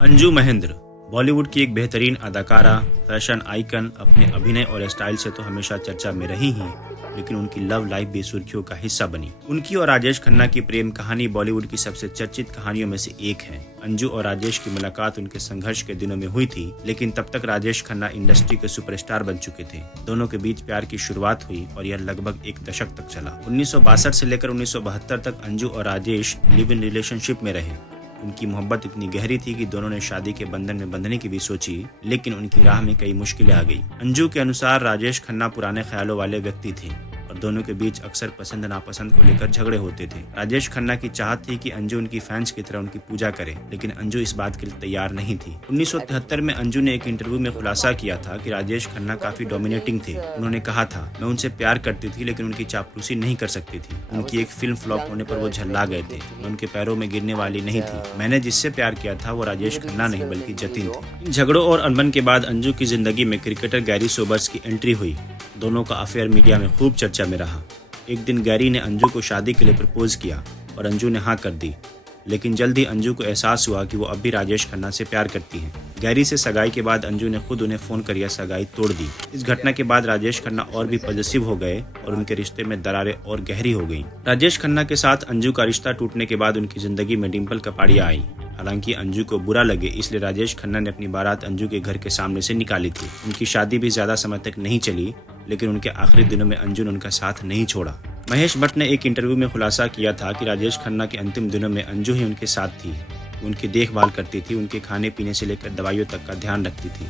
अंजू महेंद्र बॉलीवुड की एक बेहतरीन अदाकारा, फैशन आइकन। अपने अभिनय और स्टाइल से तो हमेशा चर्चा में रही ही, लेकिन उनकी लव लाइफ भी सुर्खियों का हिस्सा बनी। उनकी और राजेश खन्ना की प्रेम कहानी बॉलीवुड की सबसे चर्चित कहानियों में से एक है। अंजू और राजेश की मुलाकात उनके संघर्ष के दिनों में हुई थी, लेकिन तब तक राजेश खन्ना इंडस्ट्री के सुपरस्टार बन चुके थे। दोनों के बीच प्यार की शुरुआत हुई और यह लगभग एक दशक तक चला। 1962 से लेकर 1972 तक अंजू और राजेश लिव इन रिलेशनशिप में रहे। उनकी मोहब्बत इतनी गहरी थी कि दोनों ने शादी के बंधन में बंधने की भी सोची, लेकिन उनकी राह में कई मुश्किलें आ गई। अंजू के अनुसार राजेश खन्ना पुराने ख्यालों वाले व्यक्ति थे और दोनों के बीच अक्सर पसंद नापसंद को लेकर झगड़े होते थे। राजेश खन्ना की चाहत थी कि अंजू उनकी फैंस की तरह उनकी पूजा करे, लेकिन अंजू इस बात के लिए तैयार नहीं थी। 1973 में अंजू ने एक इंटरव्यू में खुलासा किया था कि राजेश खन्ना काफी डोमिनेटिंग थे। उन्होंने कहा था, मैं उनसे प्यार करती थी लेकिन उनकी चापलूसी नहीं कर सकती थी। उनकी एक फिल्म फ्लॉप होने पर वो झल्ला गए थे। मैं उनके पैरों में गिरने वाली नहीं थी। मैंने जिससे प्यार किया था वो राजेश खन्ना नहीं बल्कि जतिन थे। इन झगड़ों और अनबन के बाद अंजू की जिंदगी में क्रिकेटर गैरी सोबर्स की एंट्री हुई। दोनों का अफेयर मीडिया में खूब चर्चा में रहा। एक दिन गैरी ने अंजू को शादी के लिए प्रपोज किया और अंजू ने हाँ कर दी, लेकिन जल्द ही अंजू को एहसास हुआ कि वो अब भी राजेश खन्ना से प्यार करती हैं। गैरी से सगाई के बाद अंजू ने खुद उन्हें फोन कर यह सगाई तोड़ दी। इस घटना के बाद राजेश खन्ना और भी पॉजिटिव हो गए और उनके रिश्ते में दरारें और गहरी हो गईं। राजेश खन्ना के साथ अंजू का रिश्ता टूटने के बाद उनकी जिंदगी में डिम्पल कपाड़िया आई। हालांकि अंजू को बुरा लगे इसलिए राजेश खन्ना ने अपनी बारात अंजू के घर के सामने से निकाली थी। उनकी शादी भी ज्यादा समय तक नहीं चली, लेकिन उनके आखिरी दिनों में अंजू ने उनका साथ नहीं छोड़ा। महेश भट्ट ने एक इंटरव्यू में खुलासा किया था कि राजेश खन्ना के अंतिम दिनों में अंजू ही उनके साथ थी। उनकी देखभाल करती थी, उनके खाने पीने से लेकर दवाइयों तक का ध्यान रखती थी।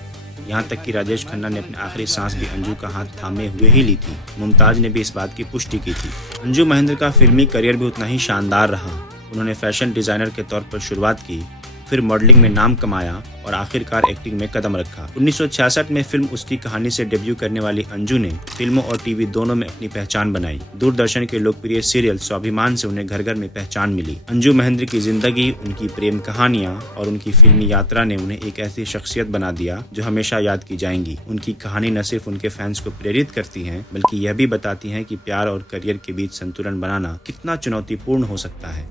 यहाँ तक कि राजेश खन्ना ने अपनी आखिरी सांस भी अंजू का हाथ थामे हुए ही ली थी। मुमताज ने भी इस बात की पुष्टि की थी। अंजू महेंद्र का फिल्मी करियर भी उतना ही शानदार रहा। उन्होंने फैशन डिजाइनर के तौर पर शुरुआत की, फिर मॉडलिंग में नाम कमाया और आखिरकार एक्टिंग में कदम रखा। 1966 में फिल्म उसकी कहानी से डेब्यू करने वाली अंजू ने फिल्मों और टीवी दोनों में अपनी पहचान बनाई। दूरदर्शन के लोकप्रिय सीरियल स्वाभिमान से उन्हें घर घर में पहचान मिली। अंजू महेंद्र की जिंदगी, उनकी प्रेम कहानियां और उनकी फिल्मी यात्रा ने उन्हें एक ऐसी शख्सियत बना दिया जो हमेशा याद की जाएंगी। उनकी कहानी न सिर्फ उनके फैंस को प्रेरित करती है, बल्कि यह भी बताती है कि प्यार और करियर के बीच संतुलन बनाना कितना चुनौतीपूर्ण हो सकता है।